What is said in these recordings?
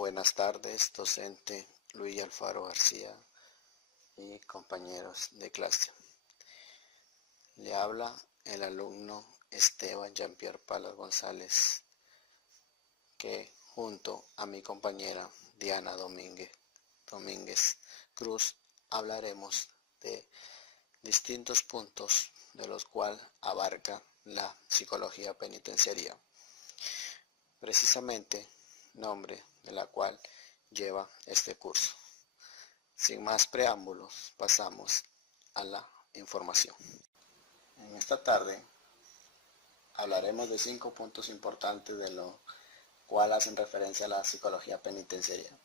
Buenas tardes, docente Luis Alfaro García y compañeros de clase. Le habla el alumno Esteban Jean-Pierre Palas González, que junto a mi compañera Diana Domínguez Cruz hablaremos de distintos puntos de los cuales abarca la psicología penitenciaria. Precisamente, nombre de la cual lleva este curso. Sin más preámbulos, pasamos a la información. En esta tarde hablaremos de 5 puntos importantes de lo cual hacen referencia a la psicología penitenciaria.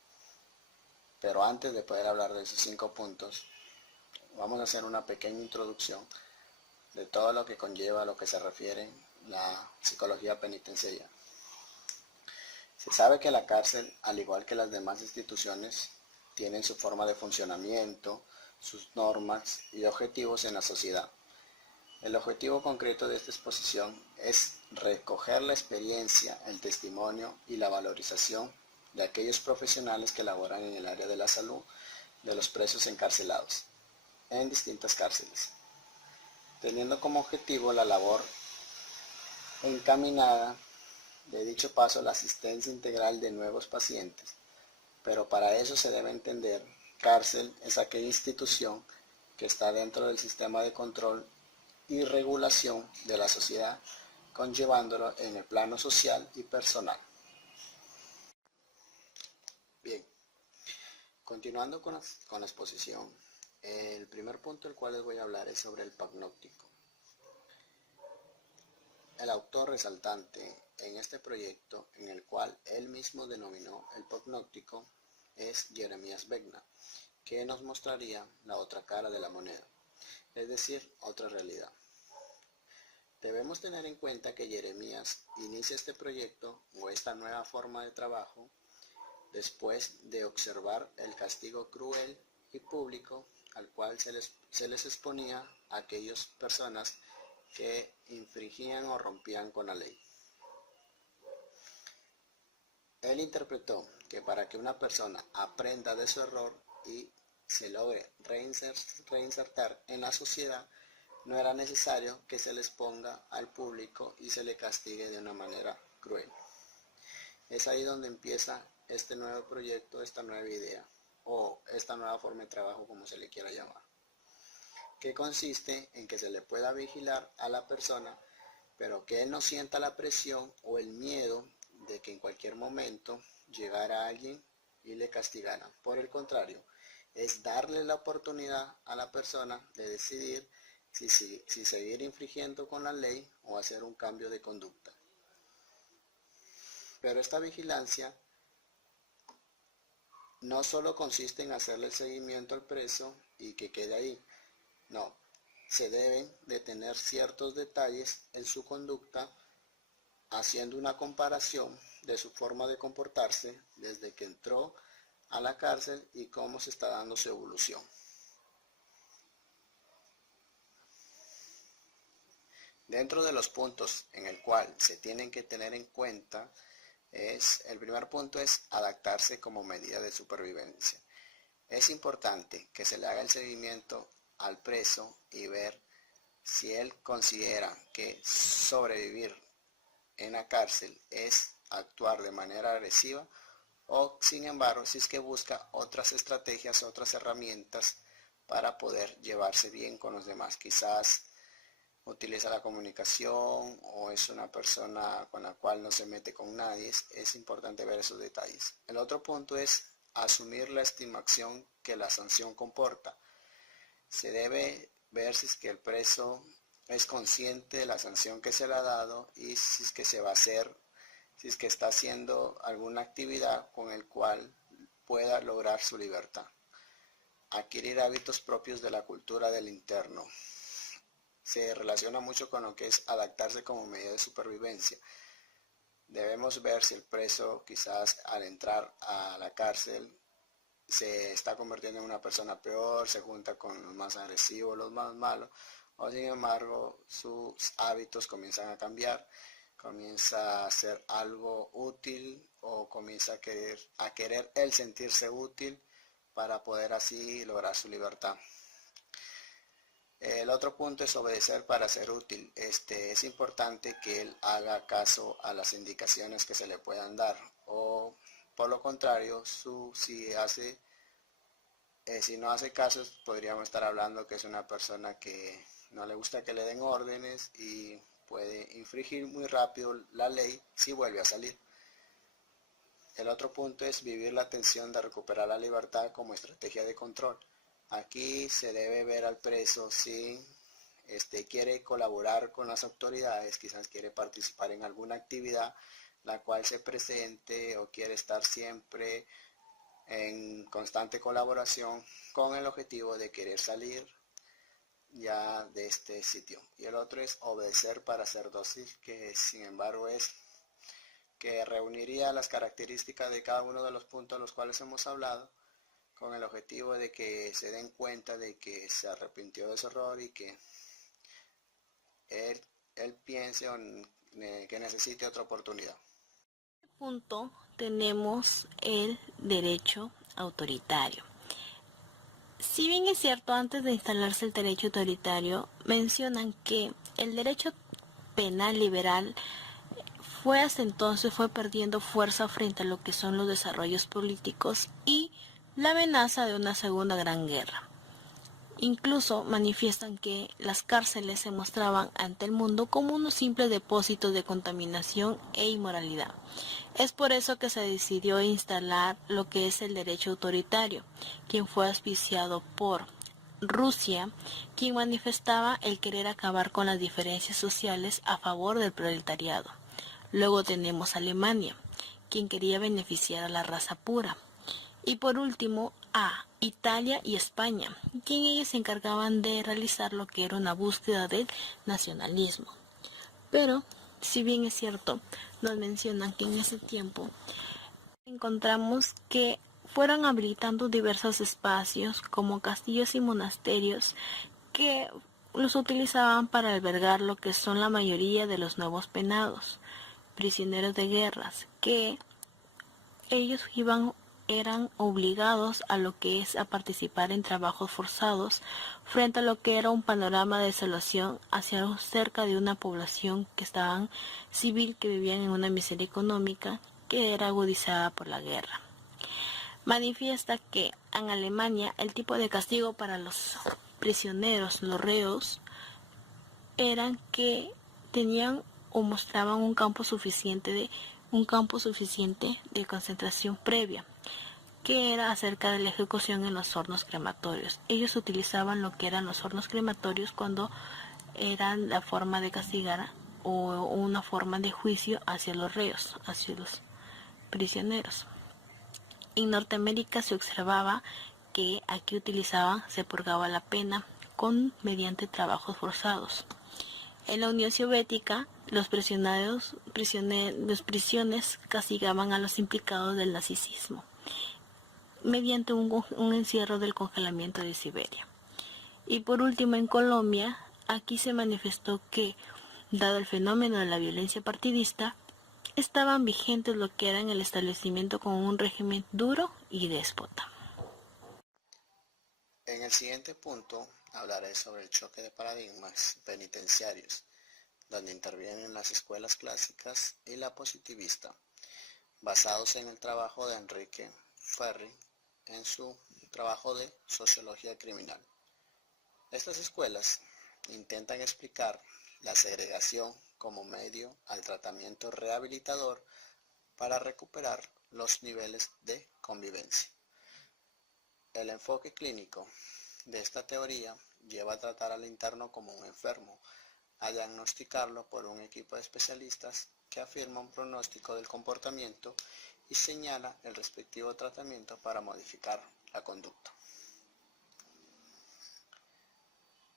Pero antes de poder hablar de esos 5 puntos, vamos a hacer una pequeña introducción de todo lo que conlleva a lo que se refiere la psicología penitenciaria. Se sabe que la cárcel, al igual que las demás instituciones, tienen su forma de funcionamiento, sus normas y objetivos en la sociedad. El objetivo concreto de esta exposición es recoger la experiencia, el testimonio y la valorización de aquellos profesionales que laboran en el área de la salud de los presos encarcelados en distintas cárceles, teniendo como objetivo la labor encaminada de dicho paso la asistencia integral de nuevos pacientes, pero para eso se debe entender cárcel es aquella institución que está dentro del sistema de control y regulación de la sociedad, conllevándolo en el plano social y personal. Bien, continuando con la exposición, el primer punto del cual les voy a hablar es sobre el panóptico. El autor resaltante en este proyecto, en el cual él mismo denominó el panóptico, es Jeremías Begna, que nos mostraría la otra cara de la moneda, es decir, otra realidad. Debemos tener en cuenta que Jeremías inicia este proyecto o esta nueva forma de trabajo después de observar el castigo cruel y público al cual se les exponía a aquellas personas que infringían o rompían con la ley. Él interpretó que para que una persona aprenda de su error y se logre reinsertar en la sociedad, no era necesario que se le exponga al público y se le castigue de una manera cruel. Es ahí donde empieza este nuevo proyecto, esta nueva idea, o esta nueva forma de trabajo, como se le quiera llamar, que consiste en que se le pueda vigilar a la persona, pero que él no sienta la presión o el miedo de que en cualquier momento llegara alguien y le castigara. Por el contrario, es darle la oportunidad a la persona de decidir si seguir infringiendo con la ley o hacer un cambio de conducta. Pero esta vigilancia no solo consiste en hacerle el seguimiento al preso y que quede ahí. No, se deben de tener ciertos detalles en su conducta, haciendo una comparación de su forma de comportarse desde que entró a la cárcel y cómo se está dando su evolución. Dentro de los puntos en el cual se tienen que tener en cuenta, el primer punto es adaptarse como medida de supervivencia. Es importante que se le haga el seguimiento al preso y ver si él considera que sobrevivir en la cárcel es actuar de manera agresiva o, sin embargo, si es que busca otras estrategias, otras herramientas para poder llevarse bien con los demás. Quizás utiliza la comunicación o es una persona con la cual no se mete con nadie. Es importante ver esos detalles. El otro punto es asumir la estimación que la sanción comporta. Se debe ver si es que el preso es consciente de la sanción que se le ha dado y si es que se va a hacer, si es que está haciendo alguna actividad con el cual pueda lograr su libertad. Adquirir hábitos propios de la cultura del interno. Se relaciona mucho con lo que es adaptarse como medida de supervivencia. Debemos ver si el preso quizás al entrar a la cárcel se está convirtiendo en una persona peor, se junta con los más agresivos, los más malos, o sin embargo sus hábitos comienzan a cambiar, comienza a ser algo útil o comienza a querer él sentirse útil para poder así lograr su libertad. El otro punto es obedecer para ser útil. Es importante que él haga caso a las indicaciones que se le puedan dar, o por lo contrario, si no hace caso, podríamos estar hablando que es una persona que no le gusta que le den órdenes y puede infringir muy rápido la ley si vuelve a salir. El otro punto es vivir la tensión de recuperar la libertad como estrategia de control. Aquí se debe ver al preso si quiere colaborar con las autoridades, quizás quiere participar en alguna actividad la cual se presente, o quiere estar siempre en constante colaboración con el objetivo de querer salir ya de este sitio. Y el otro es obedecer para ser dócil, que sin embargo es que reuniría las características de cada uno de los puntos a los cuales hemos hablado, con el objetivo de que se den cuenta de que se arrepintió de su error y que él piense que necesite otra oportunidad. En este punto tenemos el derecho autoritario. Si bien es cierto, antes de instalarse el derecho autoritario, mencionan que el derecho penal liberal hasta entonces fue perdiendo fuerza frente a lo que son los desarrollos políticos y la amenaza de una segunda gran guerra. Incluso manifiestan que las cárceles se mostraban ante el mundo como unos simples depósitos de contaminación e inmoralidad. Es por eso que se decidió instalar lo que es el derecho autoritario, quien fue auspiciado por Rusia, quien manifestaba el querer acabar con las diferencias sociales a favor del proletariado. Luego tenemos a Alemania, quien quería beneficiar a la raza pura. Y por último, a Italia y España, quien ellos se encargaban de realizar lo que era una búsqueda del nacionalismo. Pero, si bien es cierto, nos mencionan que en ese tiempo encontramos que fueron habilitando diversos espacios como castillos y monasterios que los utilizaban para albergar lo que son la mayoría de los nuevos penados, prisioneros de guerras, que ellos eran obligados a lo que es a participar en trabajos forzados frente a lo que era un panorama de desolación hacia cerca de una población que estaban civil, que vivían en una miseria económica que era agudizada por la guerra. Manifiesta que en Alemania el tipo de castigo para los prisioneros, los reos, eran que tenían o mostraban un campo suficiente de concentración previa, que era acerca de la ejecución en los hornos crematorios. Ellos utilizaban lo que eran los hornos crematorios cuando eran la forma de castigar o una forma de juicio hacia los reos, hacia los prisioneros. En Norteamérica se observaba que aquí se purgaba la pena mediante trabajos forzados. En la Unión Soviética, los prisiones castigaban a los implicados del nazismo mediante un encierro del congelamiento de Siberia. Y por último, en Colombia, aquí se manifestó que, dado el fenómeno de la violencia partidista, estaban vigentes lo que era en el establecimiento con un régimen duro y déspota. En el siguiente punto hablaré sobre el choque de paradigmas penitenciarios, donde intervienen las escuelas clásicas y la positivista, basados en el trabajo de Enrique Ferri en su trabajo de Sociología Criminal. Estas escuelas intentan explicar la segregación como medio al tratamiento rehabilitador para recuperar los niveles de convivencia. El enfoque clínico de esta teoría lleva a tratar al interno como un enfermo, a diagnosticarlo por un equipo de especialistas que afirma un pronóstico del comportamiento y señala el respectivo tratamiento para modificar la conducta.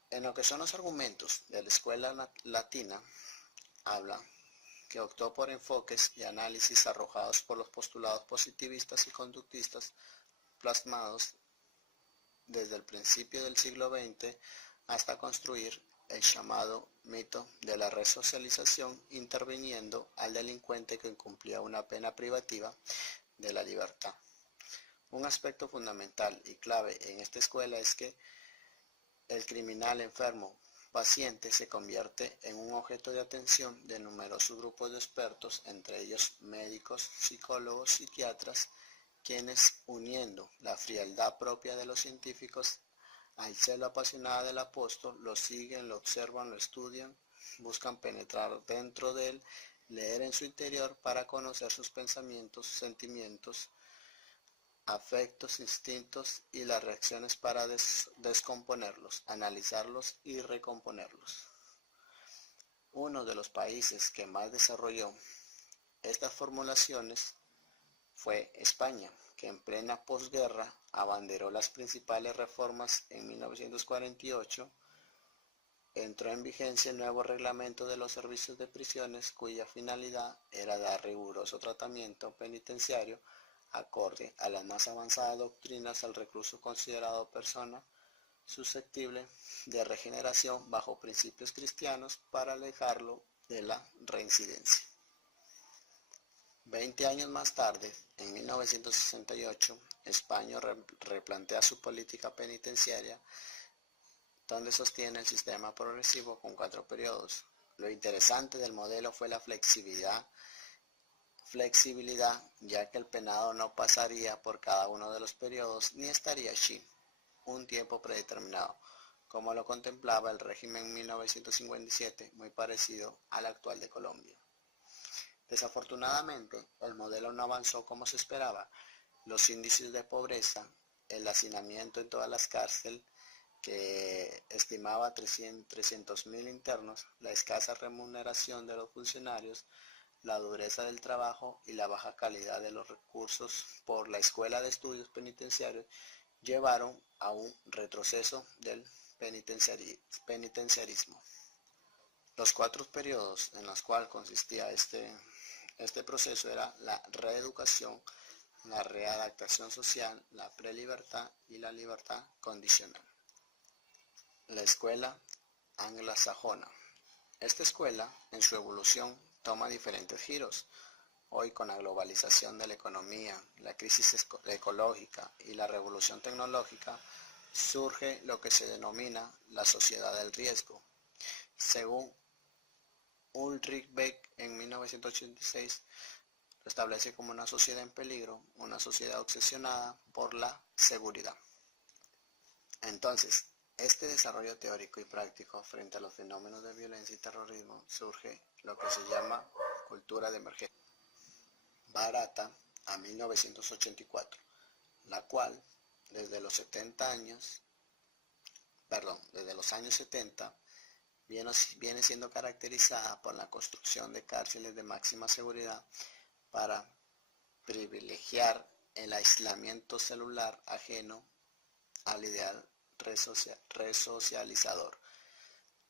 En lo que son los argumentos de la escuela latina, habla que optó por enfoques y análisis arrojados por los postulados positivistas y conductistas plasmados desde el principio del siglo XX hasta construir el llamado mito de la resocialización, interviniendo al delincuente que incumplía una pena privativa de la libertad. Un aspecto fundamental y clave en esta escuela es que el criminal enfermo paciente se convierte en un objeto de atención de numerosos grupos de expertos, entre ellos médicos, psicólogos, psiquiatras, quienes, uniendo la frialdad propia de los científicos al celo apasionado del apóstol, lo siguen, lo observan, lo estudian, buscan penetrar dentro de él, leer en su interior para conocer sus pensamientos, sentimientos, afectos, instintos y las reacciones para descomponerlos, analizarlos y recomponerlos. Uno de los países que más desarrolló estas formulaciones fue España, que en plena posguerra abanderó las principales reformas. En 1948 entró en vigencia el nuevo reglamento de los servicios de prisiones, cuya finalidad era dar riguroso tratamiento penitenciario acorde a las más avanzadas doctrinas al recluso considerado persona susceptible de regeneración bajo principios cristianos para alejarlo de la reincidencia. 20 años más tarde, en 1968, España replantea su política penitenciaria, donde sostiene el sistema progresivo con 4 periodos. Lo interesante del modelo fue la flexibilidad, ya que el penado no pasaría por cada uno de los periodos ni estaría allí un tiempo predeterminado, como lo contemplaba el régimen 1957, muy parecido al actual de Colombia. Desafortunadamente, el modelo no avanzó como se esperaba. Los índices de pobreza, el hacinamiento en todas las cárceles, que estimaba 300.000 internos, la escasa remuneración de los funcionarios, la dureza del trabajo y la baja calidad de los recursos por la Escuela de Estudios Penitenciarios llevaron a un retroceso del penitenciarismo. Los 4 periodos en los cuales consistía este proceso era la reeducación, la readaptación social, la prelibertad y la libertad condicional. La escuela anglosajona. Esta escuela, en su evolución, toma diferentes giros. Hoy, con la globalización de la economía, la crisis ecológica y la revolución tecnológica, surge lo que se denomina la sociedad del riesgo. Según Ulrich Beck, en 1986, lo establece como una sociedad en peligro, una sociedad obsesionada por la seguridad. Entonces, este desarrollo teórico y práctico frente a los fenómenos de violencia y terrorismo surge lo que se llama cultura de emergencia. Barata a 1984, la cual desde los años 70 viene siendo caracterizada por la construcción de cárceles de máxima seguridad para privilegiar el aislamiento celular ajeno al ideal resocializador,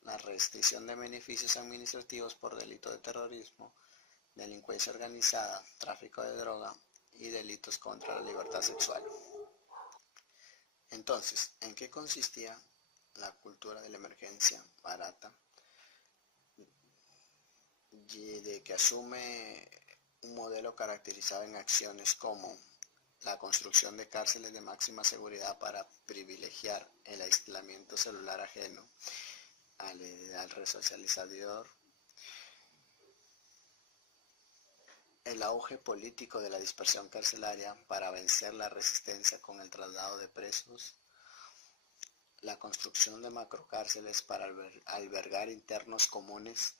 la restricción de beneficios administrativos por delito de terrorismo, delincuencia organizada, tráfico de droga y delitos contra la libertad sexual. Entonces, ¿en qué consistía la cultura de la emergencia barata? De que asume un modelo caracterizado en acciones como la construcción de cárceles de máxima seguridad para privilegiar el aislamiento celular ajeno al resocializador, el auge político de la dispersión carcelaria para vencer la resistencia con el traslado de presos, la construcción de macrocárceles para albergar internos comunes,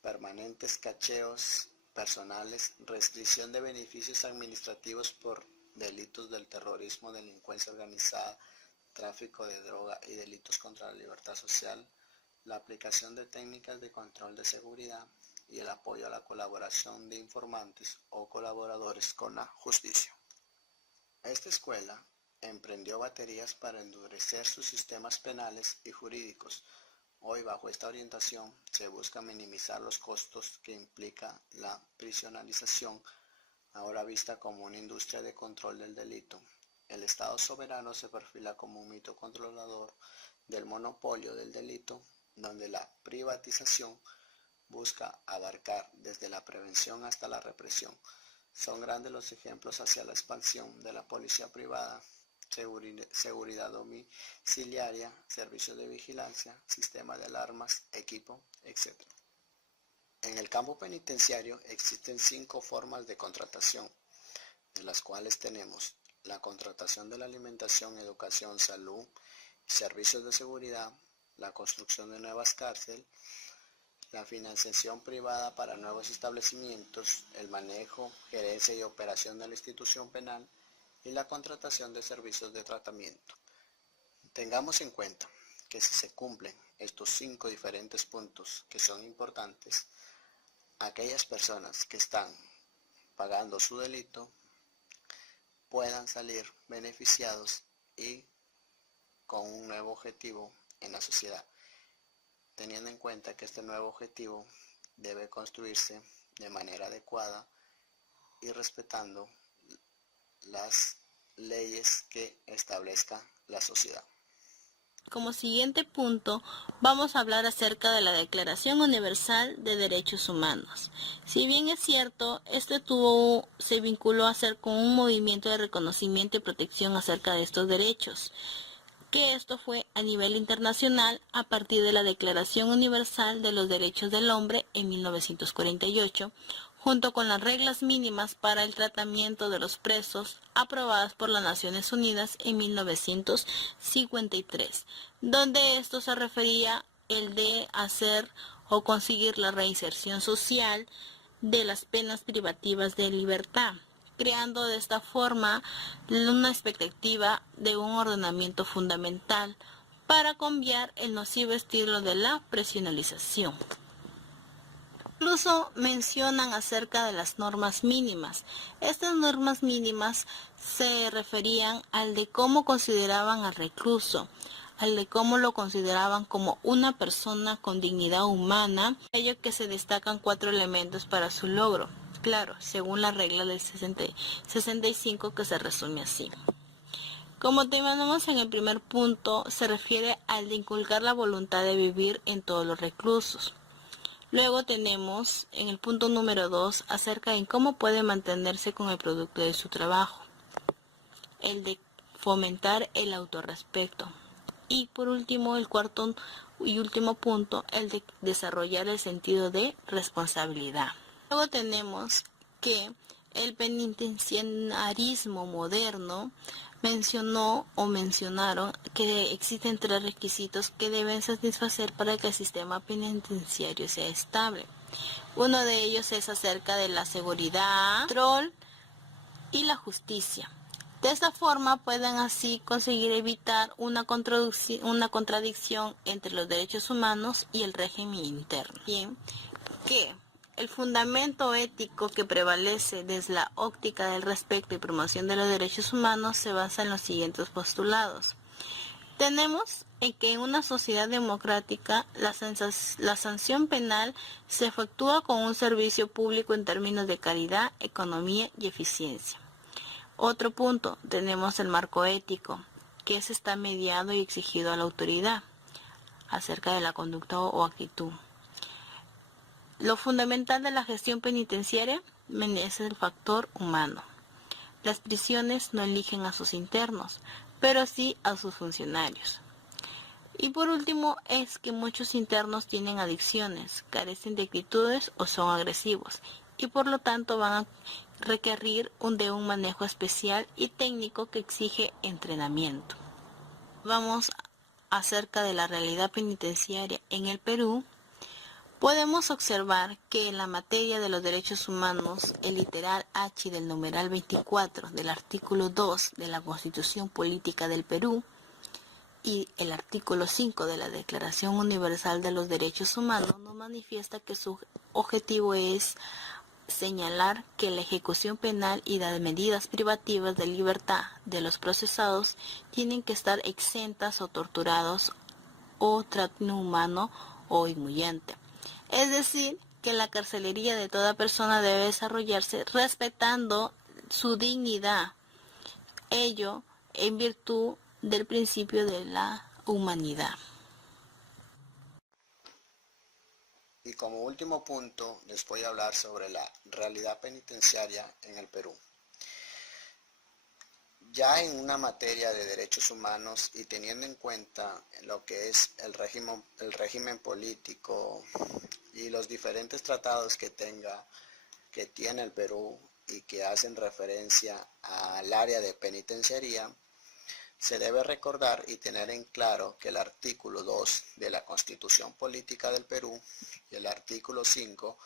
permanentes cacheos personales, restricción de beneficios administrativos por delitos del terrorismo, delincuencia organizada, tráfico de droga y delitos contra la libertad social, la aplicación de técnicas de control de seguridad y el apoyo a la colaboración de informantes o colaboradores con la justicia. Esta escuela emprendió baterías para endurecer sus sistemas penales y jurídicos. Hoy, bajo esta orientación, se busca minimizar los costos que implica la prisionalización, ahora vista como una industria de control del delito. El Estado soberano se perfila como un mito controlador del monopolio del delito donde la privatización busca abarcar desde la prevención hasta la represión. Son grandes los ejemplos hacia la expansión de la policía privada, seguridad domiciliaria, servicios de vigilancia, sistema de alarmas, equipo, etc. En el campo penitenciario existen 5 formas de contratación, de las cuales tenemos la contratación de la alimentación, educación, salud, servicios de seguridad, la construcción de nuevas cárceles, la financiación privada para nuevos establecimientos, el manejo, gerencia y operación de la institución penal y la contratación de servicios de tratamiento. Tengamos en cuenta que si se cumplen estos 5 diferentes puntos que son importantes, aquellas personas que están pagando su delito puedan salir beneficiados y con un nuevo objetivo en la sociedad, teniendo en cuenta que este nuevo objetivo debe construirse de manera adecuada y respetando las leyes que establezca la sociedad. Como siguiente punto, vamos a hablar acerca de la Declaración Universal de Derechos Humanos. Si bien es cierto, se vinculó a ser con un movimiento de reconocimiento y protección acerca de estos derechos, que esto fue a nivel internacional a partir de la Declaración Universal de los Derechos del Hombre en 1948, junto con las reglas mínimas para el tratamiento de los presos aprobadas por las Naciones Unidas en 1953, donde esto se refería el de hacer o conseguir la reinserción social de las penas privativas de libertad, creando de esta forma una expectativa de un ordenamiento fundamental para cambiar el nocivo estilo de la presionalización. Incluso mencionan acerca de las normas mínimas. Estas normas mínimas se referían al de cómo consideraban al recluso, al de cómo lo consideraban como una persona con dignidad humana, ello que se destacan 4 elementos para su logro. Claro, según la regla del 65 que se resume así. Como tenemos en el primer punto, se refiere al de inculcar la voluntad de vivir en todos los reclusos. Luego tenemos en el punto número 2 acerca de cómo puede mantenerse con el producto de su trabajo. El de fomentar el autorrespeto. Y por último, el cuarto y último punto, el de desarrollar el sentido de responsabilidad. Luego tenemos que el penitenciarismo moderno mencionaron que existen 3 requisitos que deben satisfacer para que el sistema penitenciario sea estable. Uno de ellos es acerca de la seguridad, el control y la justicia. De esta forma pueden así conseguir evitar una contradicción entre los derechos humanos y el régimen interno. Bien, que el fundamento ético que prevalece desde la óptica del respeto y promoción de los derechos humanos se basa en los siguientes postulados. Tenemos en que en una sociedad democrática la sanción penal se efectúa con un servicio público en términos de calidad, economía y eficiencia. Otro punto, tenemos el marco ético, que está mediado y exigido a la autoridad acerca de la conducta o actitud. Lo fundamental de la gestión penitenciaria es el factor humano. Las prisiones no eligen a sus internos, pero sí a sus funcionarios. Y por último es que muchos internos tienen adicciones, carecen de actitudes o son agresivos, y por lo tanto van a requerir de un manejo especial y técnico que exige entrenamiento. Vamos acerca de la realidad penitenciaria en el Perú. Podemos observar que en la materia de los derechos humanos, el literal H del numeral 24 del artículo 2 de la Constitución Política del Perú y el artículo 5 de la Declaración Universal de los Derechos Humanos nos manifiesta que su objetivo es señalar que la ejecución penal y las medidas privativas de libertad de los procesados tienen que estar exentas o torturados o trato inhumano o humillante. Es decir, que la carcelería de toda persona debe desarrollarse respetando su dignidad, ello en virtud del principio de la humanidad. Y como último punto, les voy a hablar sobre la realidad penitenciaria en el Perú. Ya en una materia de derechos humanos y teniendo en cuenta lo que es el régimen político y los diferentes tratados que tiene el Perú y que hacen referencia al área de penitenciaría, se debe recordar y tener en claro que el artículo 2 de la Constitución Política del Perú y el artículo 5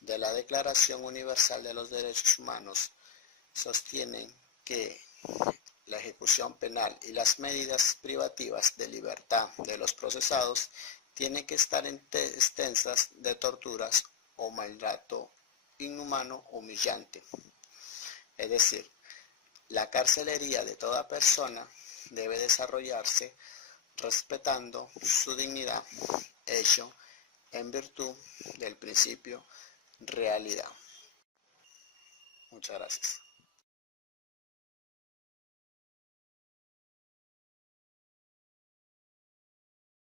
de la Declaración Universal de los Derechos Humanos sostienen que la ejecución penal y las medidas privativas de libertad de los procesados tienen que estar extensas de torturas o maltrato inhumano o humillante. Es decir, la carcelería de toda persona debe desarrollarse respetando su dignidad, hecho en virtud del principio realidad. Muchas gracias.